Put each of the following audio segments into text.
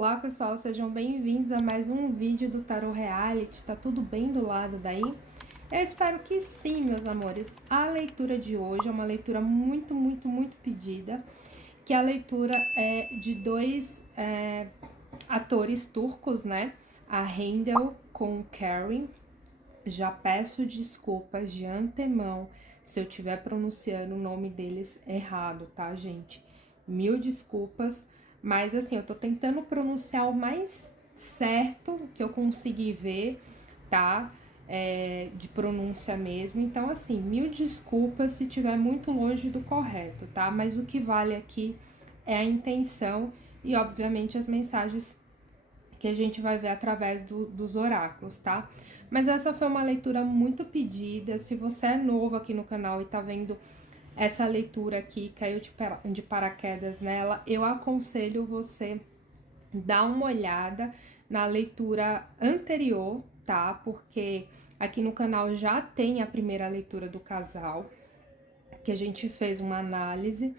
Olá pessoal, sejam bem-vindos a mais um vídeo do Tarot Reality. Tá tudo bem do lado daí? Eu espero que sim, meus amores. A leitura de hoje é uma leitura muito pedida, que a leitura é de dois atores turcos, né? A Handel com Karen. Já peço desculpas de antemão se eu estiver pronunciando o nome deles errado, tá, gente? Mil desculpas, mas assim, eu tô tentando pronunciar o mais certo que eu consegui ver, tá? De pronúncia mesmo. Então, assim, mil desculpas se estiver muito longe do correto, tá? Mas o que vale aqui é a intenção e, obviamente, as mensagens que a gente vai ver através dos oráculos, tá? Mas essa foi uma leitura muito pedida. Se você é novo aqui no canal e tá vendo essa leitura aqui, caiu de paraquedas nela, eu aconselho você dar uma olhada na leitura anterior, tá? Porque aqui no canal já tem a primeira leitura do casal, que a gente fez uma análise,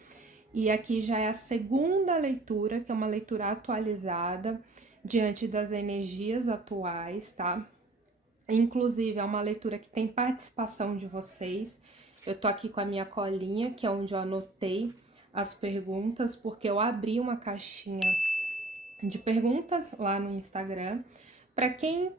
e aqui já é a segunda leitura, que é uma leitura atualizada diante das energias atuais, tá? Inclusive, é uma leitura que tem participação de vocês. Eu tô aqui com a minha colinha, que é onde eu anotei as perguntas, porque eu abri uma caixinha de perguntas lá no Instagram. Para quem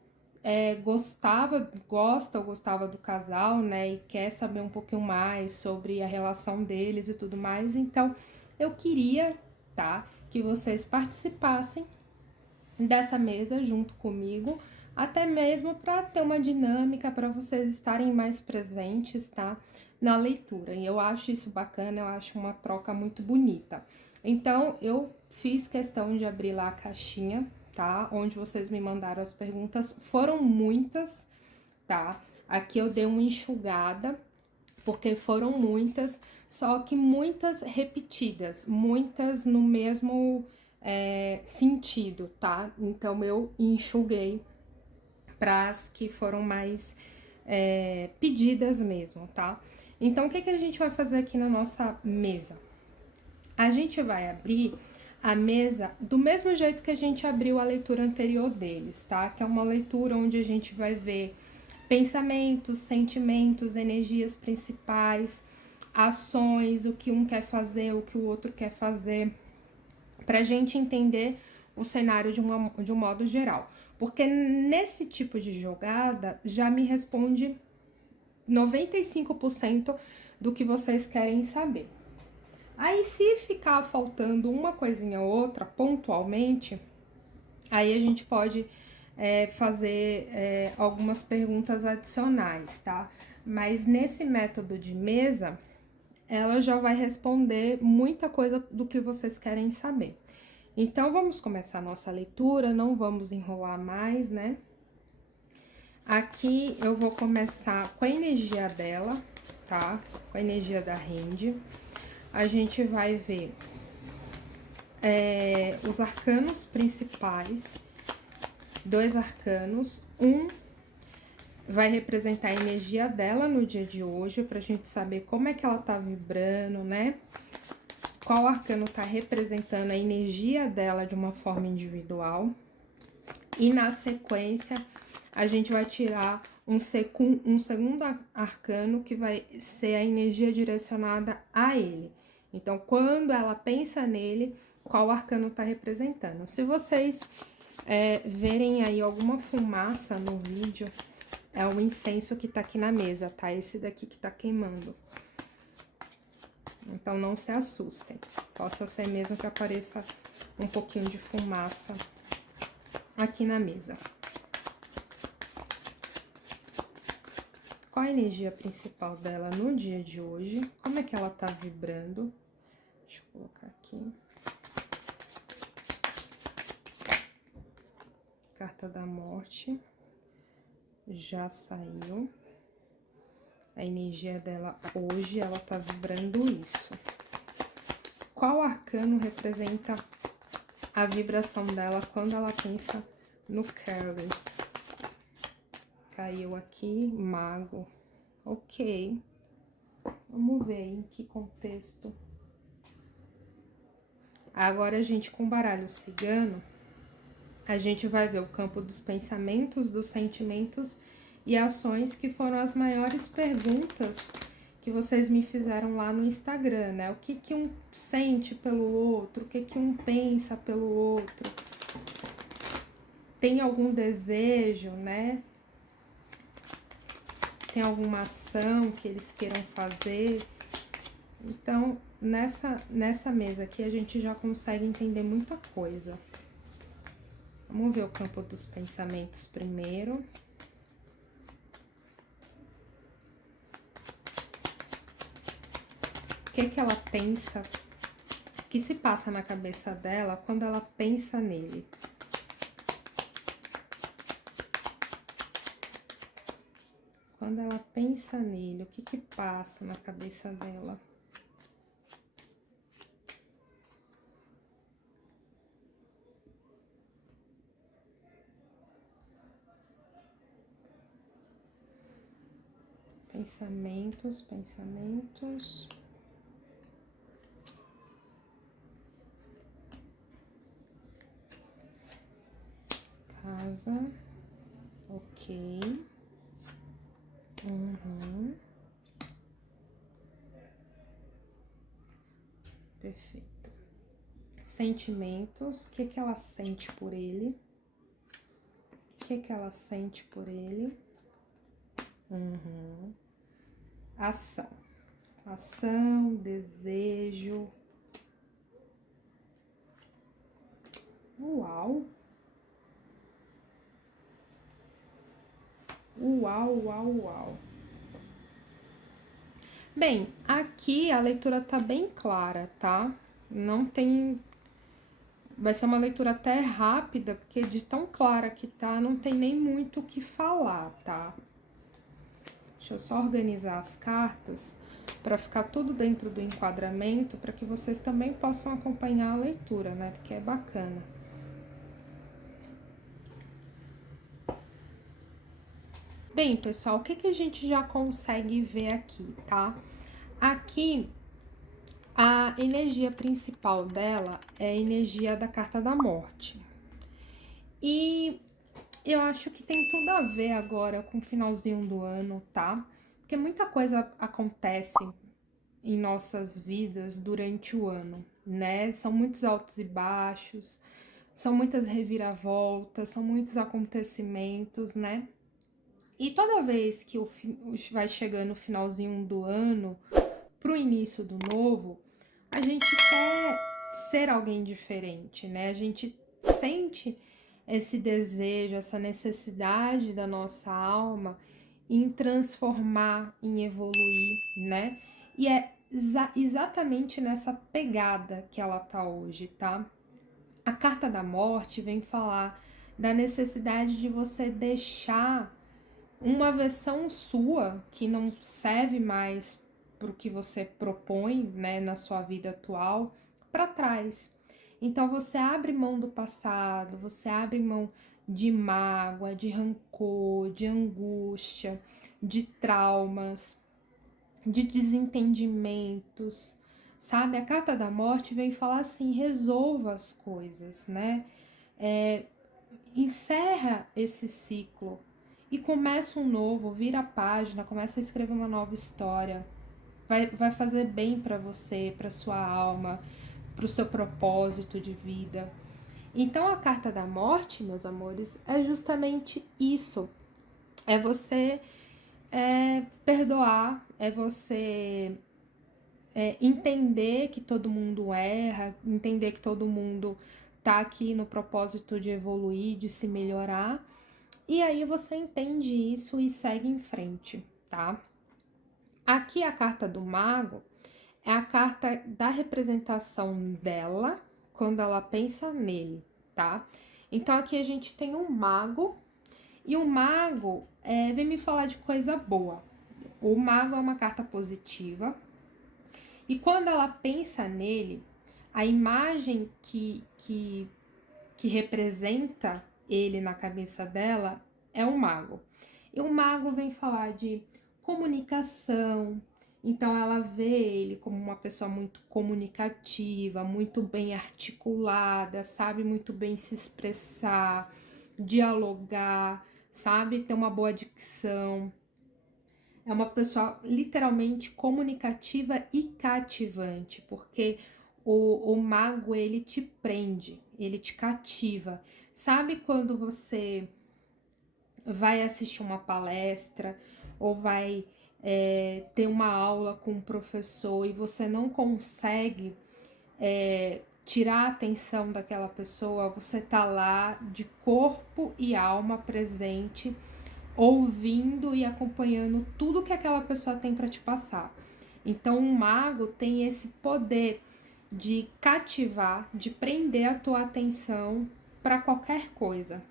gosta ou gostava do casal, né, e quer saber um pouquinho mais sobre a relação deles e tudo mais, então eu queria, tá, que vocês participassem dessa mesa junto comigo, até mesmo para ter uma dinâmica, para vocês estarem mais presentes, tá, na leitura. E eu acho isso bacana, eu acho uma troca muito bonita. Então, eu fiz questão de abrir lá a caixinha, tá, onde vocês me mandaram as perguntas, foram muitas, tá, aqui eu dei uma enxugada, porque foram muitas, só que muitas repetidas, muitas no mesmo sentido, tá? Então eu enxuguei para as que foram mais pedidas mesmo, tá? Então o que a gente vai fazer aqui na nossa mesa? A gente vai abrir a mesa do mesmo jeito que a gente abriu a leitura anterior deles, tá? Que é uma leitura onde a gente vai ver pensamentos, sentimentos, energias principais, ações, o que um quer fazer, o que o outro quer fazer, pra gente entender o cenário de um modo geral. Porque nesse tipo de jogada já me responde 95% do que vocês querem saber. Aí, se ficar faltando uma coisinha ou outra, pontualmente, aí a gente pode fazer algumas perguntas adicionais, tá? Mas nesse método de mesa, ela já vai responder muita coisa do que vocês querem saber. Então, vamos começar a nossa leitura, não vamos enrolar mais, né? Aqui eu vou começar com a energia dela, tá? Com a energia da Rende. A gente vai ver os arcanos principais, dois arcanos, um vai representar a energia dela no dia de hoje, pra gente saber como é que ela tá vibrando, né? Qual arcano tá representando a energia dela de uma forma individual. E na sequência, a gente vai tirar um segundo arcano que vai ser a energia direcionada a ele. Então, quando ela pensa nele, qual arcano tá representando? Se vocês verem aí alguma fumaça no vídeo, é o incenso que tá aqui na mesa, tá? Esse daqui que tá queimando. Então, não se assustem. Possa ser mesmo que apareça um pouquinho de fumaça aqui na mesa. Qual a energia principal dela no dia de hoje? Como é que ela tá vibrando? Deixa eu colocar aqui. Carta da Morte. Já saiu. A energia dela hoje, ela tá vibrando isso. Qual arcano representa a vibração dela quando ela pensa no Karen? Caiu aqui, Mago. Ok. Vamos ver em que contexto. Agora, gente, com baralho cigano, A gente vai ver o campo dos pensamentos, dos sentimentos e ações, que foram as maiores perguntas que vocês me fizeram lá no Instagram, né? O que que um sente pelo outro, o que que um pensa pelo outro. Tem algum desejo, né? Tem alguma ação que eles queiram fazer. Então, nessa mesa aqui, a gente já consegue entender muita coisa. Vamos ver o campo dos pensamentos primeiro. O que que ela pensa, o que se passa na cabeça dela quando ela pensa nele. Quando ela pensa nele, o que que passa na cabeça dela? Pensamentos. Casa. Ok. Perfeito. Sentimentos. O que que ela sente por ele? O que que ela sente por ele? Ação. Ação, desejo. Uau! Uau! Bem, aqui a leitura tá bem clara, tá? Não tem... Vai ser uma leitura até rápida, porque de tão clara que tá, não tem nem muito o que falar, tá? Deixa eu só organizar as cartas para ficar tudo dentro do enquadramento, para que vocês também possam acompanhar a leitura, né? Porque é bacana. Bem, pessoal, o que que a gente já consegue ver aqui, tá? Aqui, a energia principal dela é a energia da carta da morte. E eu acho que tem tudo a ver agora com o finalzinho do ano, tá? Porque muita coisa acontece em nossas vidas durante o ano, né? São muitos altos e baixos, são muitas reviravoltas, são muitos acontecimentos, né? E toda vez que vai chegando o finalzinho do ano pro início do novo, a gente quer ser alguém diferente, né? A gente sente esse desejo, essa necessidade da nossa alma em transformar, em evoluir, né? E é exatamente nessa pegada que ela tá hoje, tá? A carta da morte vem falar da necessidade de você deixar uma versão sua que não serve mais para o que você propõe, né, na sua vida atual, para trás. Então você abre mão do passado, você abre mão de mágoa, de rancor, de angústia, de traumas, de desentendimentos, sabe? A carta da morte vem falar assim: resolva as coisas, né? Encerra esse ciclo e começa um novo, vira a página, começa a escrever uma nova história. Vai fazer bem para você, para sua alma, para o seu propósito de vida. Então a carta da morte, meus amores, é justamente isso. É você perdoar, é você entender que todo mundo erra, entender que todo mundo tá aqui no propósito de evoluir, de se melhorar. E aí você entende isso e segue em frente, tá? Aqui a carta do mago é a carta da representação dela quando ela pensa nele, tá? Então aqui a gente tem um mago, e o mago vem me falar de coisa boa. O mago é uma carta positiva, e quando ela pensa nele, a imagem que representa ele na cabeça dela é um mago. E o mago vem falar de comunicação, Então ela vê ele como uma pessoa muito comunicativa, muito bem articulada, sabe muito bem se expressar, dialogar, sabe ter uma boa dicção. É uma pessoa literalmente comunicativa e cativante, porque o mago, ele te prende, ele te cativa. Sabe quando você vai assistir uma palestra ou vai ter uma aula com um professor e você não consegue tirar a atenção daquela pessoa, você tá lá de corpo e alma presente, ouvindo e acompanhando tudo que aquela pessoa tem para te passar. Então, o mago tem esse poder de cativar, de prender a tua atenção para qualquer coisa,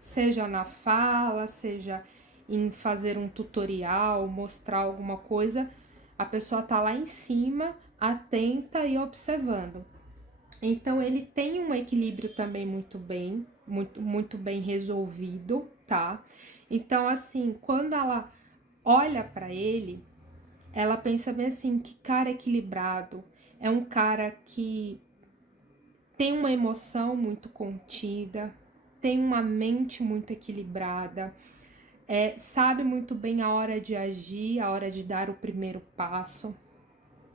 seja na fala, seja em fazer um tutorial, mostrar alguma coisa, a pessoa tá lá em cima, atenta e observando. Então ele tem um equilíbrio também muito bem resolvido, tá? Então assim, quando ela olha para ele, ela pensa bem assim, que cara equilibrado, é um cara que tem uma emoção muito contida, tem uma mente muito equilibrada, sabe muito bem a hora de agir, a hora de dar o primeiro passo,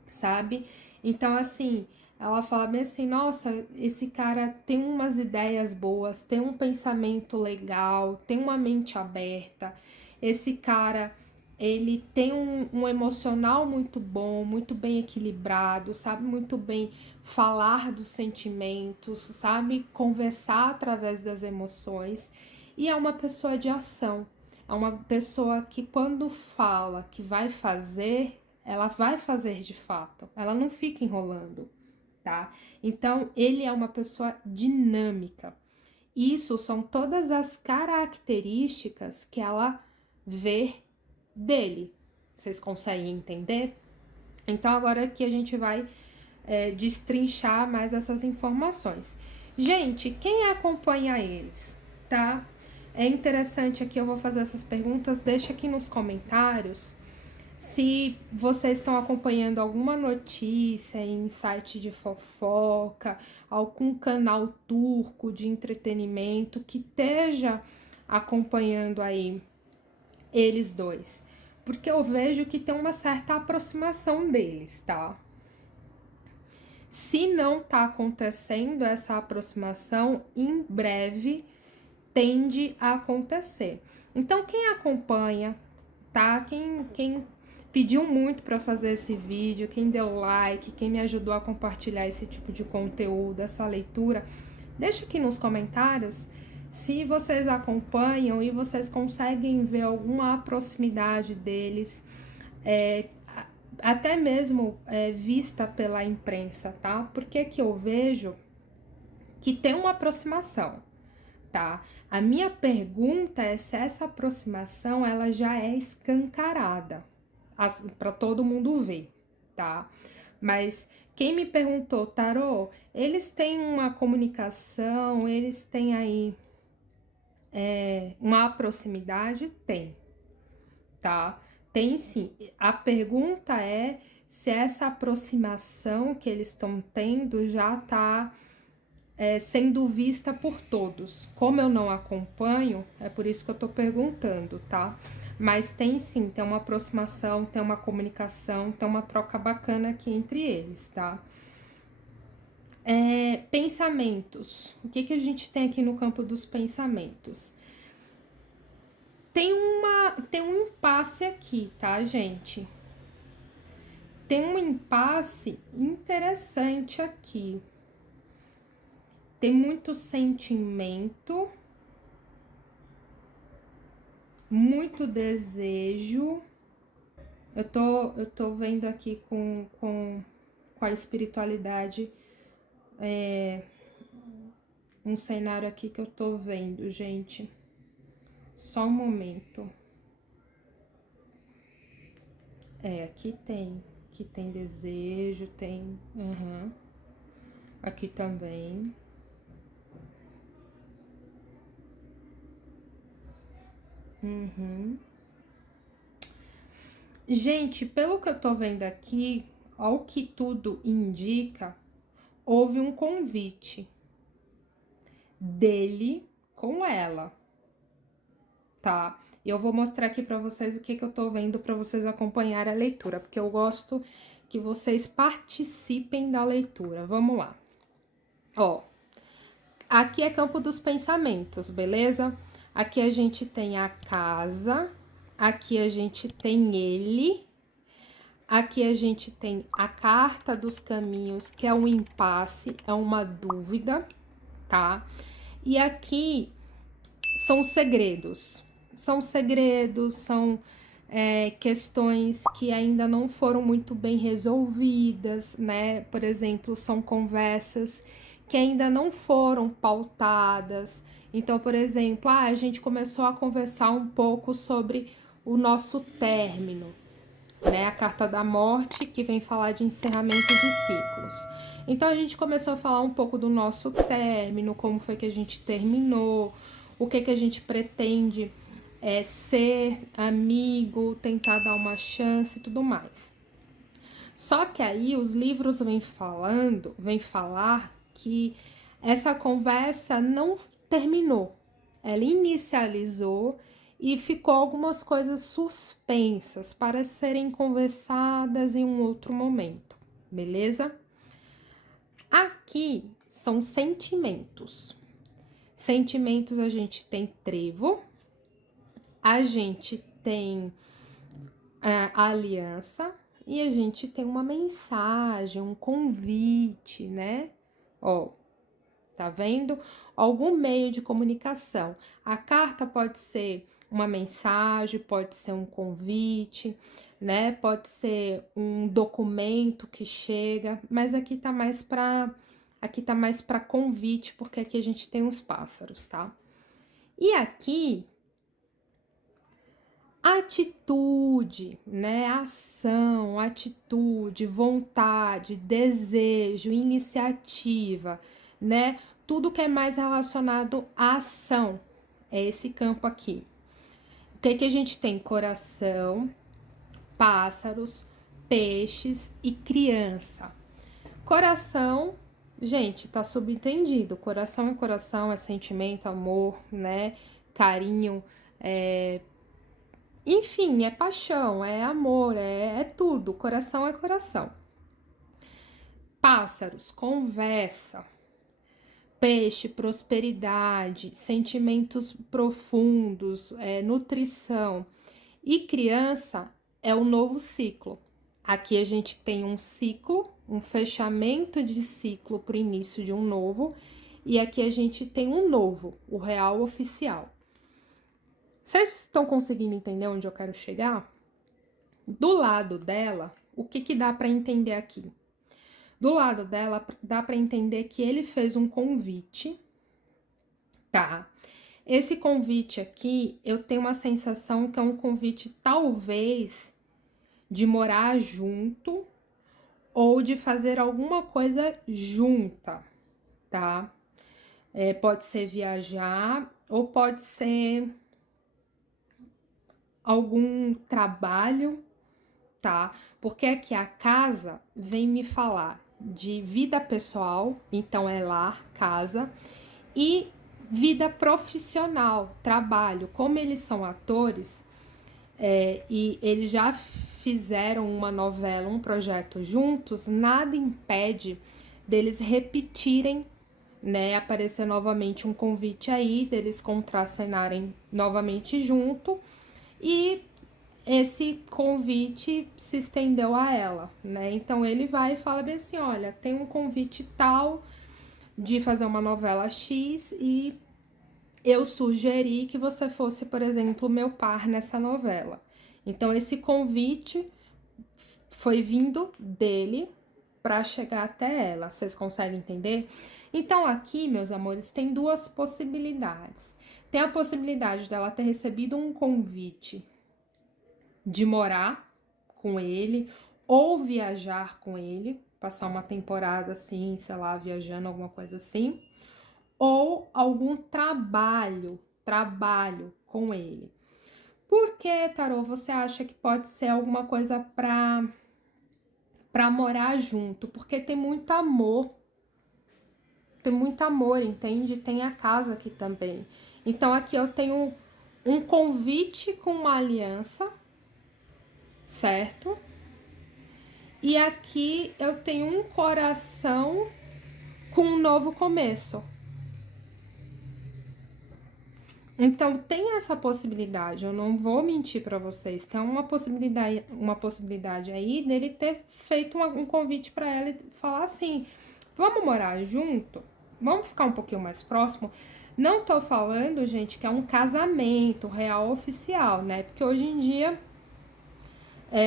sabe? Então, assim, ela fala bem assim, nossa, esse cara tem umas ideias boas, tem um pensamento legal, tem uma mente aberta, esse cara, ele tem um emocional muito bom, muito bem equilibrado, sabe muito bem falar dos sentimentos, sabe conversar através das emoções, e é uma pessoa de ação, é uma pessoa que quando fala que vai fazer, ela vai fazer de fato, ela não fica enrolando, tá? Então, ele é uma pessoa dinâmica. Isso são todas as características que ela vê dele. Vocês conseguem entender? Então, agora aqui a gente vai destrinchar mais essas informações. Gente, quem acompanha eles, tá? É interessante aqui, eu vou fazer essas perguntas, deixa aqui nos comentários se vocês estão acompanhando alguma notícia em site de fofoca, algum canal turco de entretenimento que esteja acompanhando aí eles dois. Porque eu vejo que tem uma certa aproximação deles, tá? Se não tá acontecendo essa aproximação, em breve tende a acontecer. Então, quem acompanha, tá? Quem pediu muito para fazer esse vídeo, quem deu like, quem me ajudou a compartilhar esse tipo de conteúdo, essa leitura, deixa aqui nos comentários se vocês acompanham e vocês conseguem ver alguma proximidade deles, até mesmo vista pela imprensa, tá? Porque que eu vejo que tem uma aproximação, tá? A minha pergunta é se essa aproximação ela já é escancarada para todo mundo ver, tá? Mas quem me perguntou, Tarô, eles têm uma comunicação, eles têm aí uma proximidade? Tem, tá? Tem sim. A pergunta é se essa aproximação que eles estão tendo já tá sendo vista por todos. Como eu não acompanho, é por isso que eu tô perguntando, tá? Mas tem sim, tem uma aproximação, tem uma comunicação, tem uma troca bacana aqui entre eles, tá? Pensamentos. O que a gente tem aqui no campo dos pensamentos? Tem um impasse aqui, tá, gente? Tem um impasse interessante aqui. Tem muito sentimento, muito desejo. Eu tô vendo aqui com a espiritualidade um cenário aqui que eu tô vendo, gente. Só um momento. Aqui tem. Aqui tem desejo, tem. Aqui também. Gente, pelo que eu tô vendo aqui, ao que tudo indica, houve um convite dele com ela, tá? E eu vou mostrar aqui pra vocês o que que eu tô vendo pra vocês acompanharem a leitura, porque eu gosto que vocês participem da leitura. Vamos lá. Ó, aqui é campo dos pensamentos, beleza? Aqui a gente tem a casa, aqui a gente tem ele, aqui a gente tem a carta dos caminhos, que é um impasse, é uma dúvida, tá? E aqui são segredos. São segredos, são questões que ainda não foram muito bem resolvidas, né? Por exemplo, são conversas que ainda não foram pautadas. Então, por exemplo, a gente começou a conversar um pouco sobre o nosso término, né? A carta da morte, que vem falar de encerramento de ciclos. Então, a gente começou a falar um pouco do nosso término, como foi que a gente terminou, o que a gente pretende ser amigo, tentar dar uma chance e tudo mais. Só que aí os livros vêm falar que essa conversa não terminou. Ela inicializou e ficou algumas coisas suspensas para serem conversadas em um outro momento, beleza? Aqui são sentimentos. Sentimentos a gente tem trevo, a gente tem a aliança e a gente tem uma mensagem, um convite, né? Ó, tá vendo? Algum meio de comunicação. A carta pode ser uma mensagem, pode ser um convite, né? Pode ser um documento que chega, mas aqui tá mais para convite, porque aqui a gente tem os pássaros, tá? E aqui atitude, né? Ação, atitude, vontade, desejo, iniciativa, né? Tudo que é mais relacionado à ação. É esse campo aqui. O que que a gente tem? Coração, pássaros, peixes e criança. Coração, gente, tá subentendido. Coração, é sentimento, amor, né? Carinho, enfim, é paixão, é amor, é tudo. Coração é coração. Pássaros, conversa. Peixe, prosperidade, sentimentos profundos, nutrição. E criança é o novo ciclo. Aqui a gente tem um ciclo, um fechamento de ciclo para o início de um novo. E aqui a gente tem um novo, o real oficial. Vocês estão conseguindo entender onde eu quero chegar? Do lado dela, o que dá para entender aqui? Do lado dela, dá para entender que ele fez um convite, tá? Esse convite aqui, eu tenho uma sensação que é um convite, talvez, de morar junto ou de fazer alguma coisa junta, tá? Pode ser viajar ou pode ser algum trabalho, tá? Porque aqui a casa vem me falar de vida pessoal, então é lar, casa, e vida profissional, trabalho. Como eles são atores e eles já fizeram uma novela, um projeto juntos, nada impede deles repetirem, né? Aparecer novamente um convite aí, deles contracenarem novamente junto e esse convite se estendeu a ela, né? Então ele vai e fala bem assim: olha, tem um convite tal de fazer uma novela X e eu sugeri que você fosse, por exemplo, meu par nessa novela. Então esse convite foi vindo dele para chegar até ela. Vocês conseguem entender? Então aqui, meus amores, tem duas possibilidades. Tem a possibilidade dela ter recebido um convite de morar com ele ou viajar com ele, passar uma temporada assim, sei lá, viajando, alguma coisa assim, ou algum trabalho com ele. Por que, tarô, você acha que pode ser alguma coisa pra morar junto? Porque tem muito amor. Tem muito amor, entende? Tem a casa aqui também. Então aqui eu tenho um convite com uma aliança, certo? E aqui eu tenho um coração com um novo começo. Então tem essa possibilidade, eu não vou mentir para vocês. Tem uma possibilidade aí dele ter feito um convite para ela e falar assim: vamos morar junto? Vamos ficar um pouquinho mais próximo? Não tô falando, gente, que é um casamento real oficial, né? Porque hoje em dia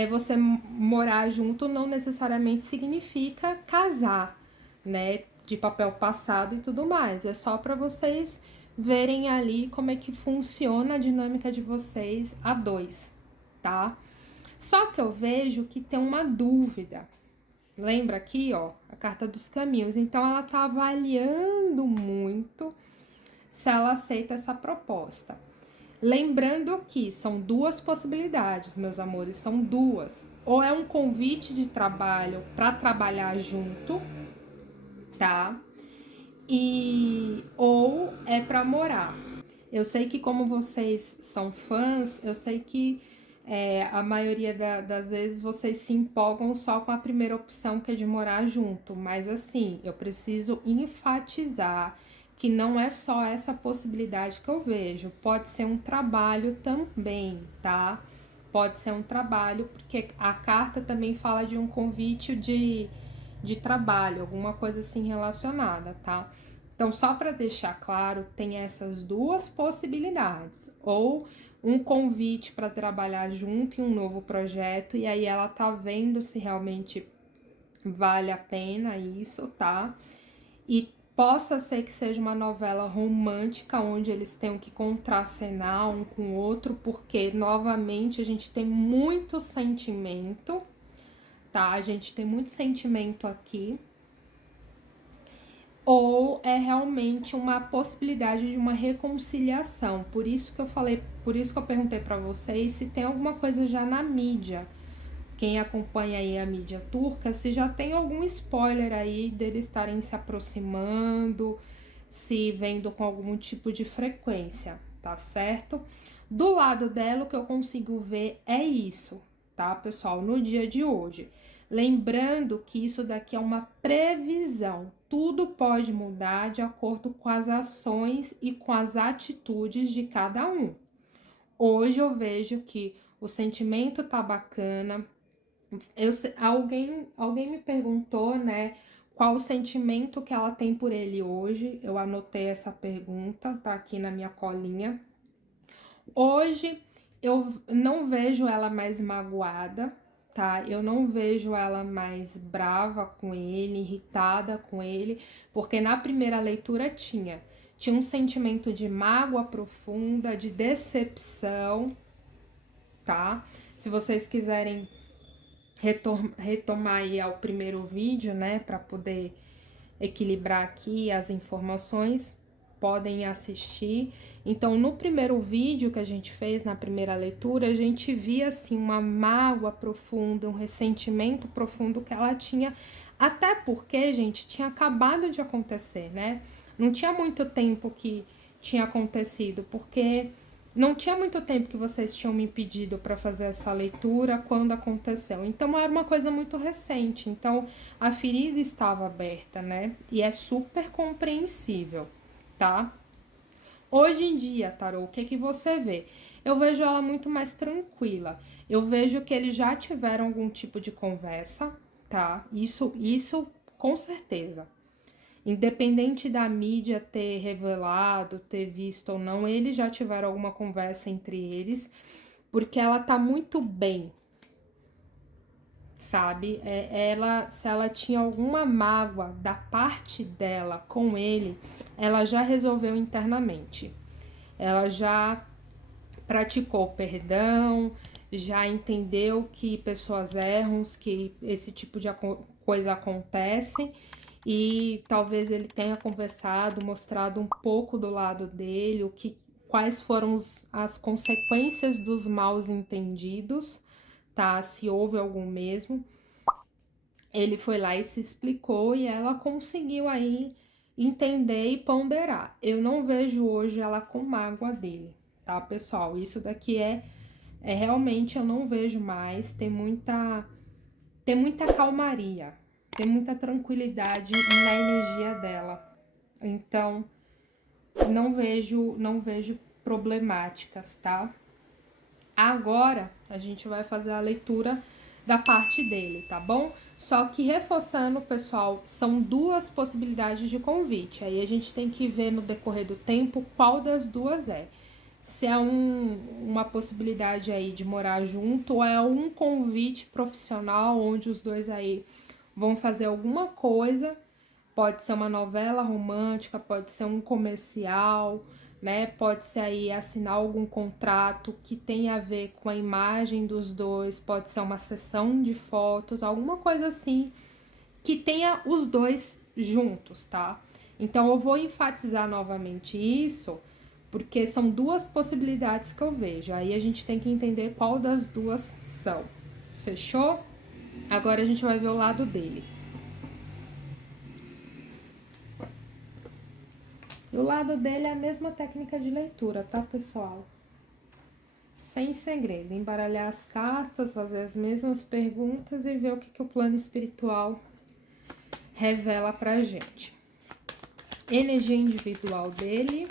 você morar junto não necessariamente significa casar, né? De papel passado e tudo mais. É só para vocês verem ali como é que funciona a dinâmica de vocês a dois, tá? Só que eu vejo que tem uma dúvida. Lembra aqui, ó, a carta dos caminhos. Então ela tá avaliando muito se ela aceita essa proposta. Lembrando que são duas possibilidades, meus amores, são duas. Ou é um convite de trabalho para trabalhar junto, tá? Ou é para morar. Eu sei que como vocês são fãs, eu sei que a maioria das vezes vocês se empolgam só com a primeira opção, que é de morar junto. Mas assim, eu preciso enfatizar que não é só essa possibilidade que eu vejo. Pode ser um trabalho também, tá? Pode ser um trabalho, porque a carta também fala de um convite de trabalho, alguma coisa assim relacionada, tá? Então, só para deixar claro, tem essas duas possibilidades. Ou um convite para trabalhar junto em um novo projeto, e aí ela tá vendo se realmente vale a pena isso, tá? E possa ser que seja uma novela romântica, onde eles tenham que contracenar um com o outro, porque, novamente, a gente tem muito sentimento, tá? A gente tem muito sentimento aqui. Ou é realmente uma possibilidade de uma reconciliação. Por isso que eu falei, por isso que eu perguntei para vocês se tem alguma coisa já na mídia. Quem acompanha aí a mídia turca, se já tem algum spoiler aí deles estarem se aproximando, se vendo com algum tipo de frequência, tá certo? Do lado dela, o que eu consigo ver é isso, tá, pessoal? No dia de hoje. Lembrando que isso daqui é uma previsão. Tudo pode mudar de acordo com as ações e com as atitudes de cada um. Hoje eu vejo que o sentimento tá bacana. Alguém me perguntou, né, qual o sentimento que ela tem por ele hoje. Eu anotei essa pergunta, tá aqui na minha colinha. Hoje eu não vejo ela mais magoada, tá? Eu não vejo ela mais brava com ele, irritada com ele, porque na primeira leitura tinha um sentimento de mágoa profunda, de decepção, tá? Se vocês quiserem retomar aí ao primeiro vídeo, né, para poder equilibrar aqui as informações, podem assistir. Então, no primeiro vídeo que a gente fez, na primeira leitura, a gente via, assim, uma mágoa profunda, um ressentimento profundo que ela tinha, até porque, gente, tinha acabado de acontecer, né? Não tinha muito tempo que tinha acontecido, porque não tinha muito tempo que vocês tinham me pedido para fazer essa leitura quando aconteceu. Então era uma coisa muito recente. Então a ferida estava aberta, né? E é super compreensível, tá? Hoje em dia, tarô, o que que você vê? Eu vejo ela muito mais tranquila. Eu vejo que eles já tiveram algum tipo de conversa, tá? Isso com certeza. Independente da mídia ter revelado, ter visto ou não, eles já tiveram alguma conversa entre eles, porque ela tá muito bem, sabe? Se ela tinha alguma mágoa da parte dela com ele, ela já resolveu internamente. Ela já praticou perdão, já entendeu que pessoas erram, que esse tipo de coisa acontece. E talvez ele tenha conversado, mostrado um pouco do lado dele, quais foram as consequências dos maus entendidos, tá? Se houve algum mesmo. Ele foi lá e se explicou e ela conseguiu aí entender e ponderar. Eu não vejo hoje ela com mágoa dele, tá, pessoal? Isso daqui é realmente eu não vejo mais. Tem muita calmaria, tem muita tranquilidade na energia dela. Então, não vejo problemáticas, tá? Agora, a gente vai fazer a leitura da parte dele, tá bom? Só que reforçando, pessoal, são duas possibilidades de convite. Aí a gente tem que ver no decorrer do tempo qual das duas é. Se é uma possibilidade aí de morar junto ou é um convite profissional onde os dois aí vão fazer alguma coisa. Pode ser uma novela romântica, pode ser um comercial, né? Pode ser aí assinar algum contrato que tenha a ver com a imagem dos dois, pode ser uma sessão de fotos, alguma coisa assim que tenha os dois juntos, tá? Então eu vou enfatizar novamente isso, porque são duas possibilidades que eu vejo. Aí a gente tem que entender qual das duas são. Fechou? Agora a gente vai ver o lado dele. Do lado dele é a mesma técnica de leitura, tá, pessoal? Sem segredo, embaralhar as cartas, fazer as mesmas perguntas e ver o que o plano espiritual revela pra gente. Energia individual dele,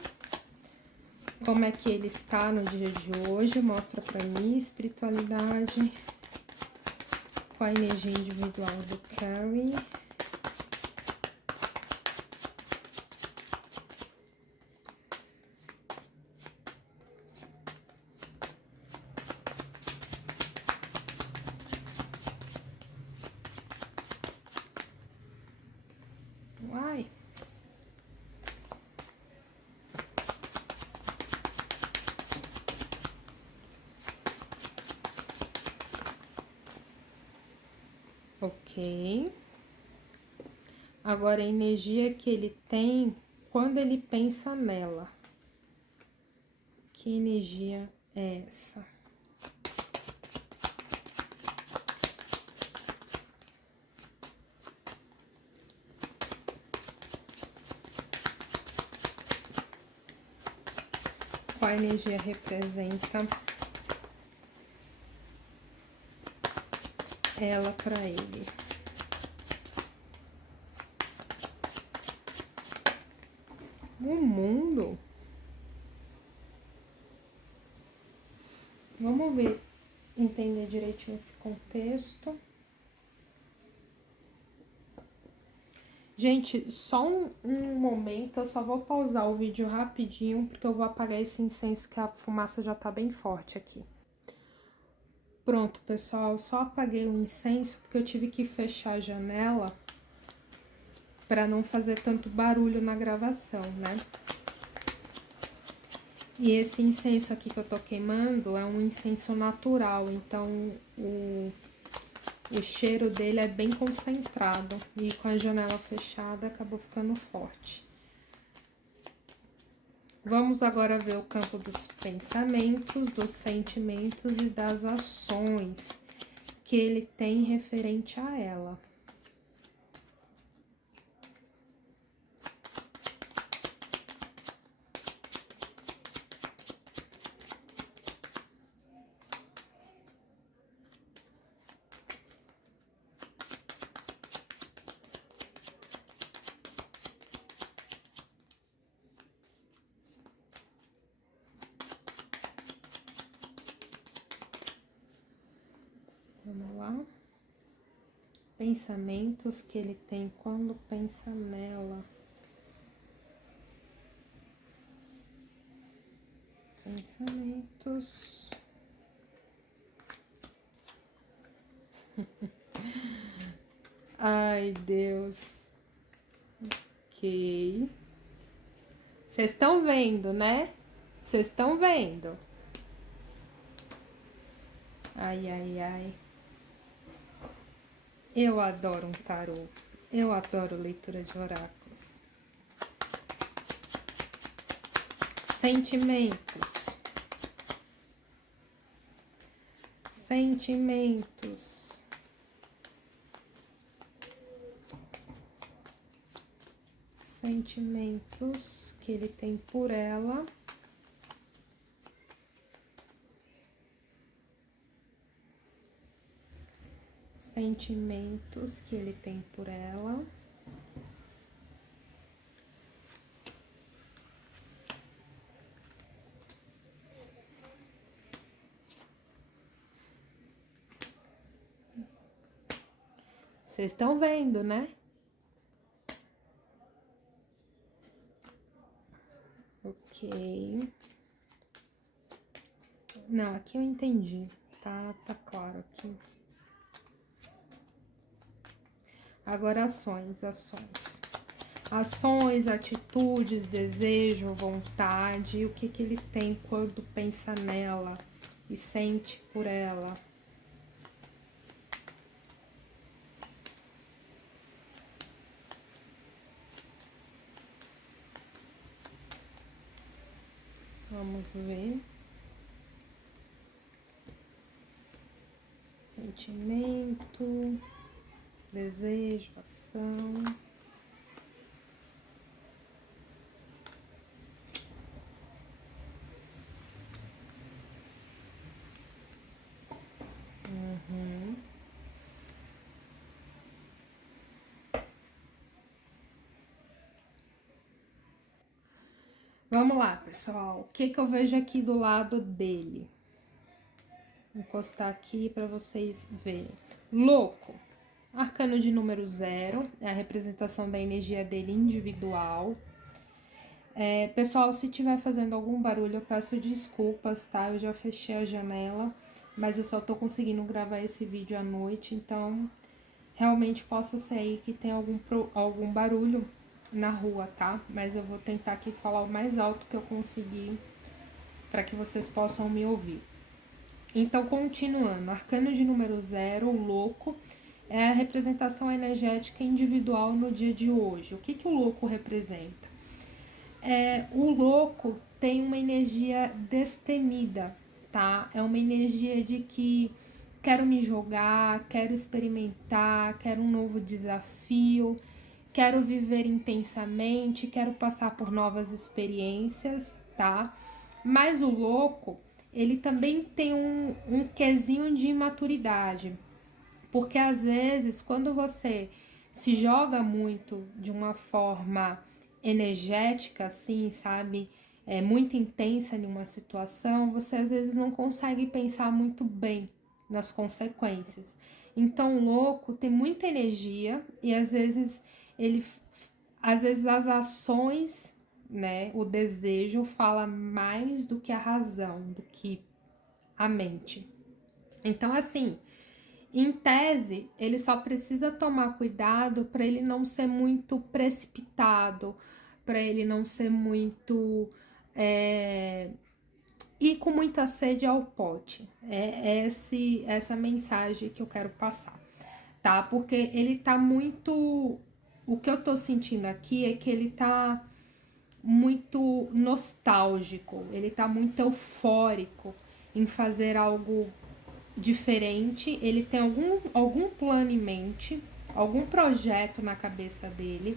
como é que ele está no dia de hoje, mostra pra mim, espiritualidade, qual a energia individual do Carrie. Uai! Ok. Agora, a energia que ele tem quando ele pensa nela. Que energia é essa? Qual a energia representa ela para ele? O mundo? Vamos ver, entender direitinho esse contexto. Gente, só um momento, eu só vou pausar o vídeo rapidinho, porque eu vou apagar esse incenso que a fumaça já tá bem forte aqui. Pronto, pessoal, só apaguei o incenso porque eu tive que fechar a janela para não fazer tanto barulho na gravação, né? E esse incenso aqui que eu tô queimando é um incenso natural, então o cheiro dele é bem concentrado e com a janela fechada acabou ficando forte. Vamos agora ver o campo dos pensamentos, dos sentimentos e das ações que ele tem referente a ela. Vamos lá. Pensamentos que ele tem quando pensa nela. Pensamentos. Ai, Deus. Ok. Vocês estão vendo, né? Vocês estão vendo. Ai, ai, ai. Eu adoro um tarô. Eu adoro leitura de oráculos. Sentimentos. Sentimentos. Sentimentos que ele tem por ela. Sentimentos que ele tem por ela. Vocês estão vendo, né? Ok. Não, aqui eu entendi. Tá claro aqui. Agora, ações. Ações, atitudes, desejo, vontade. O que ele tem quando pensa nela e sente por ela. Vamos ver. Sentimento, desejo, ação. Vamos lá, pessoal. O que eu vejo aqui do lado dele? Vou encostar aqui para vocês verem. Louco. Arcano de número 0. É a representação da energia dele individual. Pessoal, se estiver fazendo algum barulho, eu peço desculpas, tá? Eu já fechei a janela, mas eu só tô conseguindo gravar esse vídeo à noite, então realmente possa ser aí que tem algum barulho na rua, tá? Mas eu vou tentar aqui falar o mais alto que eu conseguir para que vocês possam me ouvir. Então, continuando, arcano de número 0, o louco, é a representação energética individual no dia de hoje. O que o louco representa? O louco tem uma energia destemida, tá? É uma energia de que quero me jogar, quero experimentar, quero um novo desafio, quero viver intensamente, quero passar por novas experiências, tá? Mas o louco, ele também tem um quesinho de imaturidade, porque às vezes quando você se joga muito de uma forma energética, assim, sabe? Muito intensa em uma situação, você às vezes não consegue pensar muito bem nas consequências. Então, o louco tem muita energia e às vezes as ações, né, o desejo fala mais do que a razão, do que a mente. Então, assim, em tese, ele só precisa tomar cuidado para ele não ser muito precipitado, para ele não ser muito ir com muita sede ao pote. Essa mensagem que eu quero passar, tá? Porque ele tá muito. O que eu tô sentindo aqui é que ele tá muito nostálgico, ele tá muito eufórico em fazer algo diferente, ele tem algum plano em mente, algum projeto na cabeça dele,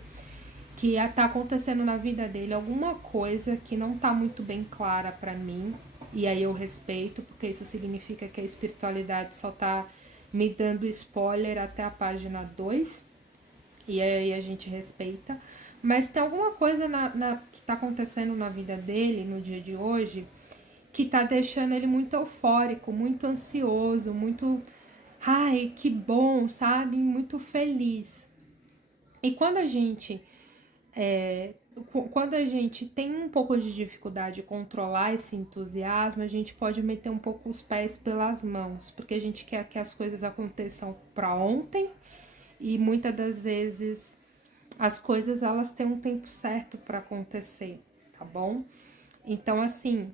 que tá acontecendo na vida dele, alguma coisa que não tá muito bem clara para mim, e aí eu respeito, porque isso significa que a espiritualidade só tá me dando spoiler até a página 2, e aí a gente respeita. Mas tem alguma coisa que tá acontecendo na vida dele no dia de hoje que tá deixando ele muito eufórico, muito ansioso, muito, ai, que bom, sabe? Muito feliz. E quando a gente tem um pouco de dificuldade de controlar esse entusiasmo, a gente pode meter um pouco os pés pelas mãos, porque a gente quer que as coisas aconteçam para ontem e muitas das vezes as coisas elas têm um tempo certo para acontecer, tá bom? Então, assim,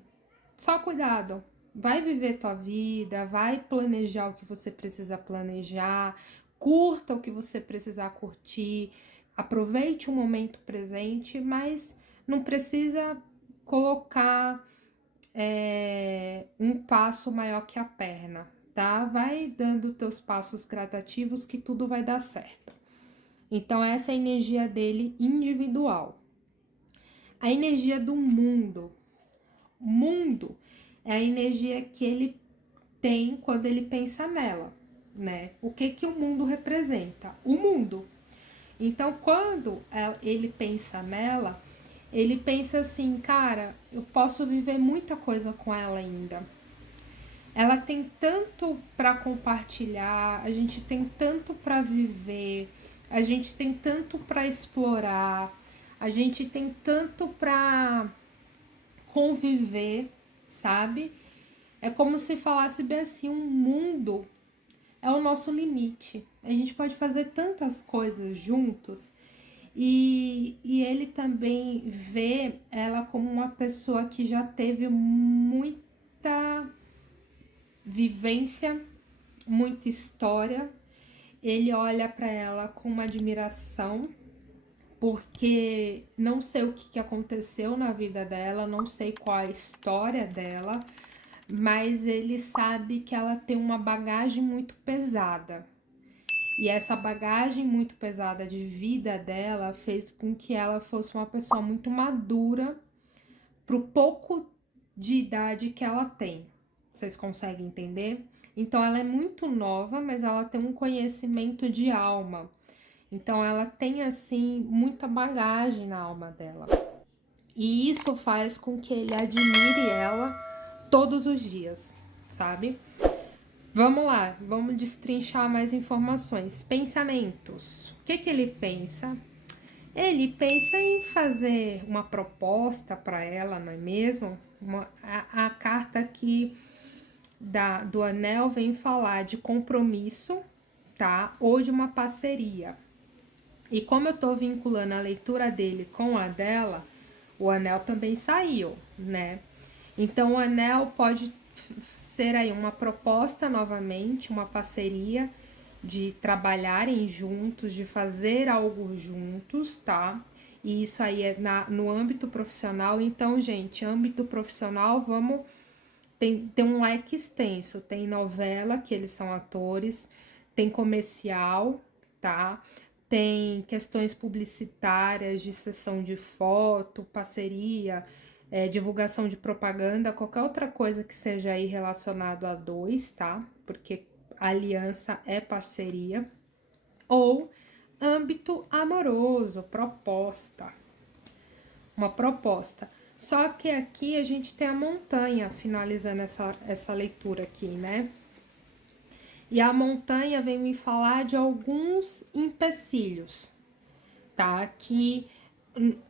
só cuidado, vai viver tua vida, vai planejar o que você precisa planejar, curta o que você precisar curtir, aproveite o momento presente, mas não precisa colocar um passo maior que a perna, tá? Vai dando teus passos gradativos que tudo vai dar certo. Então, essa é a energia dele individual. A energia do mundo. Mundo é a energia que ele tem quando ele pensa nela, né? O que que o mundo representa? O mundo. Então, quando ele pensa nela, ele pensa assim, cara, eu posso viver muita coisa com ela ainda. Ela tem tanto para compartilhar, a gente tem tanto para viver, a gente tem tanto para explorar, a gente tem tanto para conviver, sabe? É como se falasse bem assim, um mundo é o nosso limite. A gente pode fazer tantas coisas juntos. E ele também vê ela como uma pessoa que já teve muita vivência, muita história. Ele olha para ela com uma admiração, porque não sei o que aconteceu na vida dela, não sei qual a história dela, mas ele sabe que ela tem uma bagagem muito pesada. E essa bagagem muito pesada de vida dela fez com que ela fosse uma pessoa muito madura pro pouco de idade que ela tem. Vocês conseguem entender? Então ela é muito nova, mas ela tem um conhecimento de alma. Então ela tem assim muita bagagem na alma dela. E isso faz com que ele admire ela todos os dias, sabe? Vamos lá, vamos destrinchar mais informações. Pensamentos. O que ele pensa? Ele pensa em fazer uma proposta para ela, não é mesmo? A carta aqui do anel vem falar de compromisso, tá? Ou de uma parceria. E como eu tô vinculando a leitura dele com a dela, o anel também saiu, né? Então o anel pode ser aí uma proposta novamente, uma parceria de trabalharem juntos, de fazer algo juntos, tá? E isso aí é no âmbito profissional. Então, gente, âmbito profissional, vamos... Tem um leque extenso. Tem novela, que eles são atores, tem comercial, tá? Tem questões publicitárias, de sessão de foto, parceria, divulgação de propaganda, qualquer outra coisa que seja aí relacionado a dois, tá? Porque aliança é parceria. Ou âmbito amoroso, proposta. Uma proposta. Só que aqui a gente tem a montanha finalizando essa leitura aqui, né? E a montanha vem me falar de alguns empecilhos, tá? Que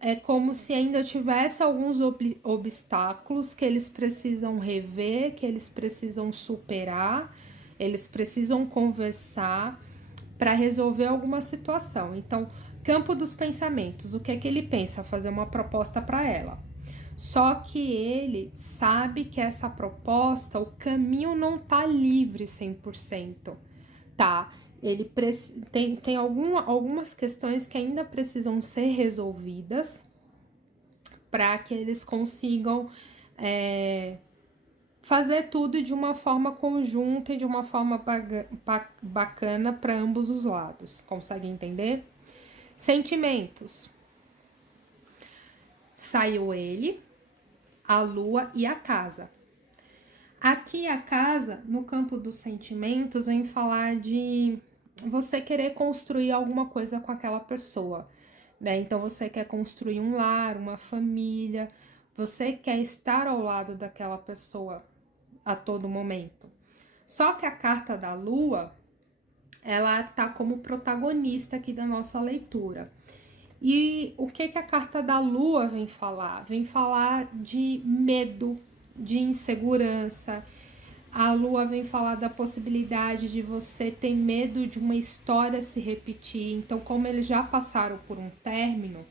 é como se ainda tivesse alguns obstáculos que eles precisam rever, que eles precisam superar, eles precisam conversar para resolver alguma situação. Então, campo dos pensamentos, o que é que ele pensa? Fazer uma proposta para ela. Só que ele sabe que essa proposta, o caminho não tá livre 100%, tá? Ele tem algumas questões que ainda precisam ser resolvidas para que eles consigam fazer tudo de uma forma conjunta e de uma forma bacana para ambos os lados. Consegue entender? Sentimentos. Saiu ele, a lua e a casa. Aqui a casa, no campo dos sentimentos, vem falar de você querer construir alguma coisa com aquela pessoa, né? Então você quer construir um lar, uma família, você quer estar ao lado daquela pessoa a todo momento. Só que a carta da lua, ela tá como protagonista aqui da nossa leitura. E o que a carta da lua vem falar? Vem falar de medo, de insegurança. A lua vem falar da possibilidade de você ter medo de uma história se repetir. Então, como eles já passaram por um término,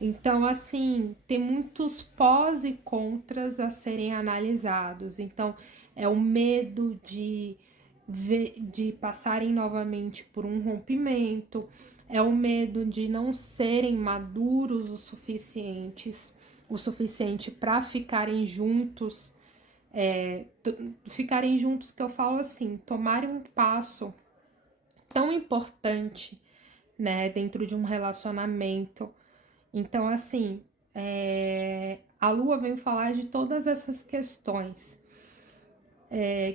então, assim, tem muitos pós e contras a serem analisados. Então, é o medo de passarem novamente por um rompimento, é o medo de não serem maduros o suficientes, o suficiente para ficarem juntos. Ficarem juntos, que eu falo assim, tomarem um passo tão importante, né, dentro de um relacionamento. Então, assim, a Lua vem falar de todas essas questões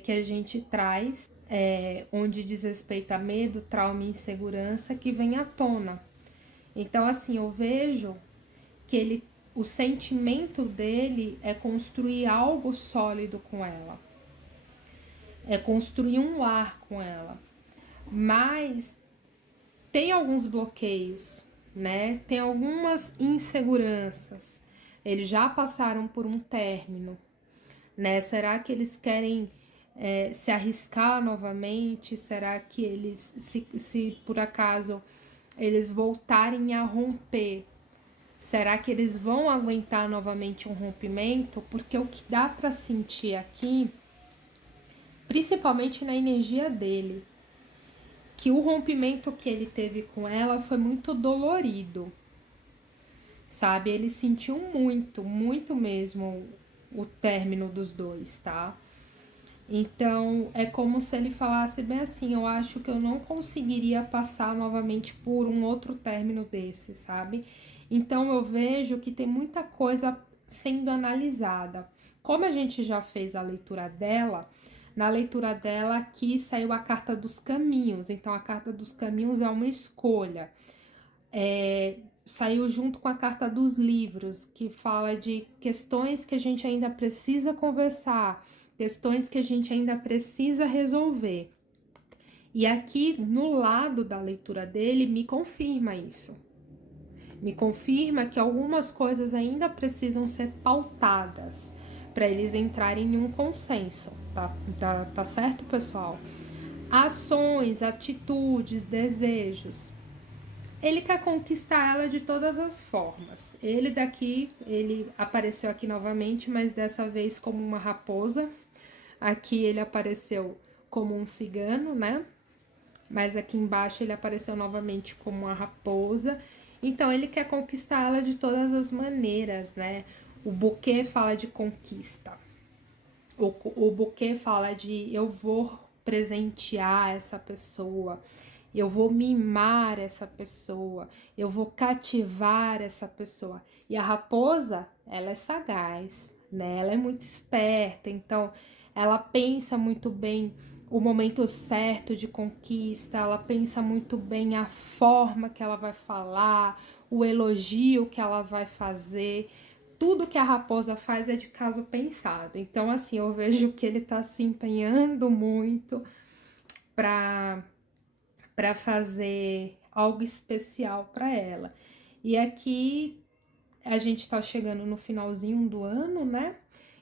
que a gente traz, onde diz respeito a medo, trauma e insegurança, que vem à tona. Então, assim, eu vejo que o sentimento dele é construir algo sólido com ela, é construir um lar com ela, mas tem alguns bloqueios, né? Tem algumas inseguranças. Eles já passaram por um término, né? Será que eles querem se arriscar novamente? Será que eles, se por acaso eles voltarem a romper, será que eles vão aguentar novamente um rompimento? Porque o que dá para sentir aqui, principalmente na energia dele, que o rompimento que ele teve com ela foi muito dolorido, sabe? Ele sentiu muito, muito mesmo o término dos dois, tá? Então, é como se ele falasse bem assim, eu acho que eu não conseguiria passar novamente por um outro término desse, sabe? Então, eu vejo que tem muita coisa sendo analisada. Como a gente já fez a leitura dela, na leitura dela aqui saiu a carta dos caminhos. Então, a carta dos caminhos é uma escolha. Saiu junto com a carta dos livros, que fala de questões que a gente ainda precisa conversar, questões que a gente ainda precisa resolver. E aqui no lado da leitura dele me confirma isso. Me confirma que algumas coisas ainda precisam ser pautadas para eles entrarem em um consenso, tá certo, pessoal? Ações, atitudes, desejos. Ele quer conquistar ela de todas as formas. Ele apareceu aqui novamente, mas dessa vez como uma raposa. Aqui ele apareceu como um cigano, né? Mas aqui embaixo ele apareceu novamente como uma raposa. Então ele quer conquistar ela de todas as maneiras, né? O buquê fala de conquista. O buquê fala de eu vou presentear essa pessoa, eu vou mimar essa pessoa, eu vou cativar essa pessoa. E a raposa, ela é sagaz, né? Ela é muito esperta, então ela pensa muito bem o momento certo de conquista, ela pensa muito bem a forma que ela vai falar, o elogio que ela vai fazer. Tudo que a raposa faz é de caso pensado. Então, assim, eu vejo que ele tá se empenhando muito para fazer algo especial para ela. E aqui a gente tá chegando no finalzinho do ano, né?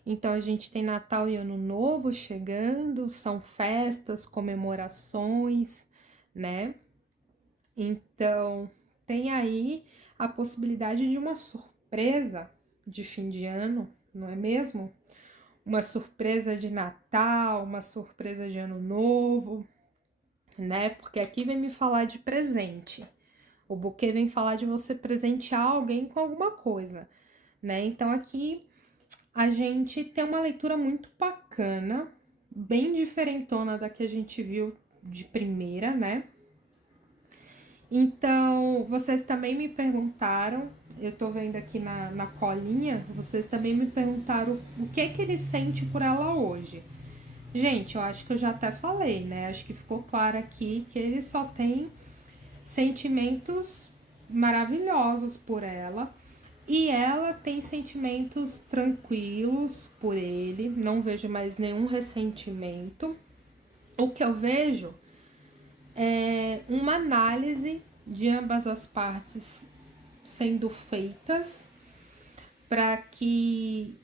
Então a gente tem Natal e Ano Novo chegando, são festas, comemorações, né? Então tem aí a possibilidade de uma surpresa de fim de ano, não é mesmo? Uma surpresa de Natal, uma surpresa de Ano Novo, né? Porque aqui vem me falar de presente. O buquê vem falar de você presentear alguém com alguma coisa, né? Então aqui a gente tem uma leitura muito bacana, bem diferentona da que a gente viu de primeira, né? Então, vocês também me perguntaram, eu tô vendo aqui na colinha, vocês também me perguntaram o que ele sente por ela hoje. Gente, eu acho que eu já até falei, né? Acho que ficou claro aqui que ele só tem sentimentos maravilhosos por ela. E ela tem sentimentos tranquilos por ele, não vejo mais nenhum ressentimento. O que eu vejo é uma análise de ambas as partes sendo feitas para que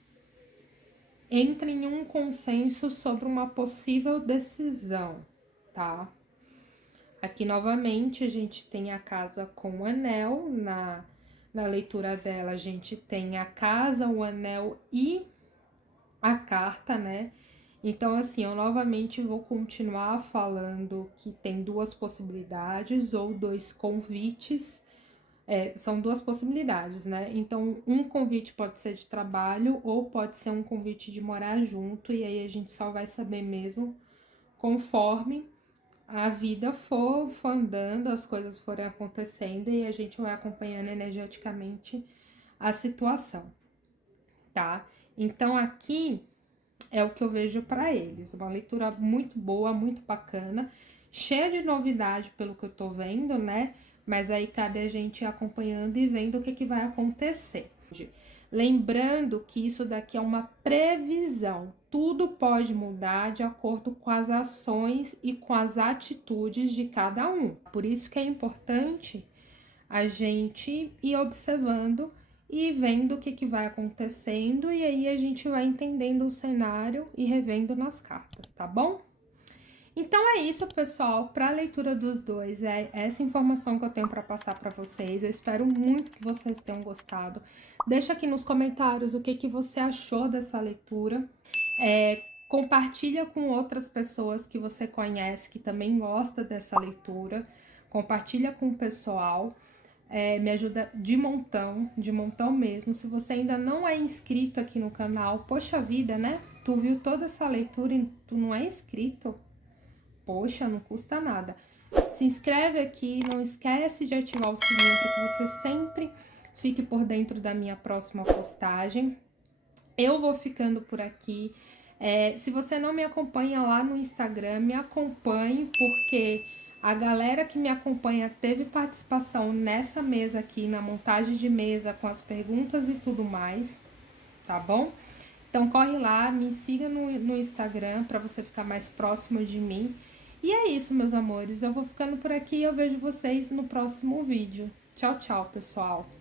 entrem em um consenso sobre uma possível decisão, tá? Aqui novamente a gente tem a casa com o anel, na leitura dela a gente tem a casa, o anel e a carta, né? Então, assim, eu novamente vou continuar falando que tem duas possibilidades ou dois convites São duas possibilidades, né? Então, um convite pode ser de trabalho ou pode ser um convite de morar junto, e aí a gente só vai saber mesmo conforme a vida for andando, as coisas forem acontecendo e a gente vai acompanhando energeticamente a situação, tá? Então, aqui é o que eu vejo para eles. Uma leitura muito boa, muito bacana, cheia de novidade pelo que eu tô vendo, né? Mas aí cabe a gente ir acompanhando e vendo o que vai acontecer. Lembrando que isso daqui é uma previsão. Tudo pode mudar de acordo com as ações e com as atitudes de cada um. Por isso que é importante a gente ir observando e vendo o que vai acontecendo, e aí a gente vai entendendo o cenário e revendo nas cartas, tá bom? Então é isso, pessoal, para a leitura dos dois, é essa informação que eu tenho para passar para vocês. Eu espero muito que vocês tenham gostado. Deixa aqui nos comentários o que você achou dessa leitura. Compartilha com outras pessoas que você conhece que também gosta dessa leitura. Compartilha com o pessoal. Me ajuda de montão mesmo. Se você ainda não é inscrito aqui no canal, poxa vida, né? Tu viu toda essa leitura e tu não é inscrito? Poxa, não custa nada. Se inscreve aqui, não esquece de ativar o sininho para que você sempre fique por dentro da minha próxima postagem. Eu vou ficando por aqui. Se você não me acompanha lá no Instagram, me acompanhe, porque a galera que me acompanha teve participação nessa mesa aqui, na montagem de mesa, com as perguntas e tudo mais, tá bom? Então corre lá, me siga no Instagram para você ficar mais próximo de mim. E é isso, meus amores. Eu vou ficando por aqui e eu vejo vocês no próximo vídeo. Tchau, tchau, pessoal!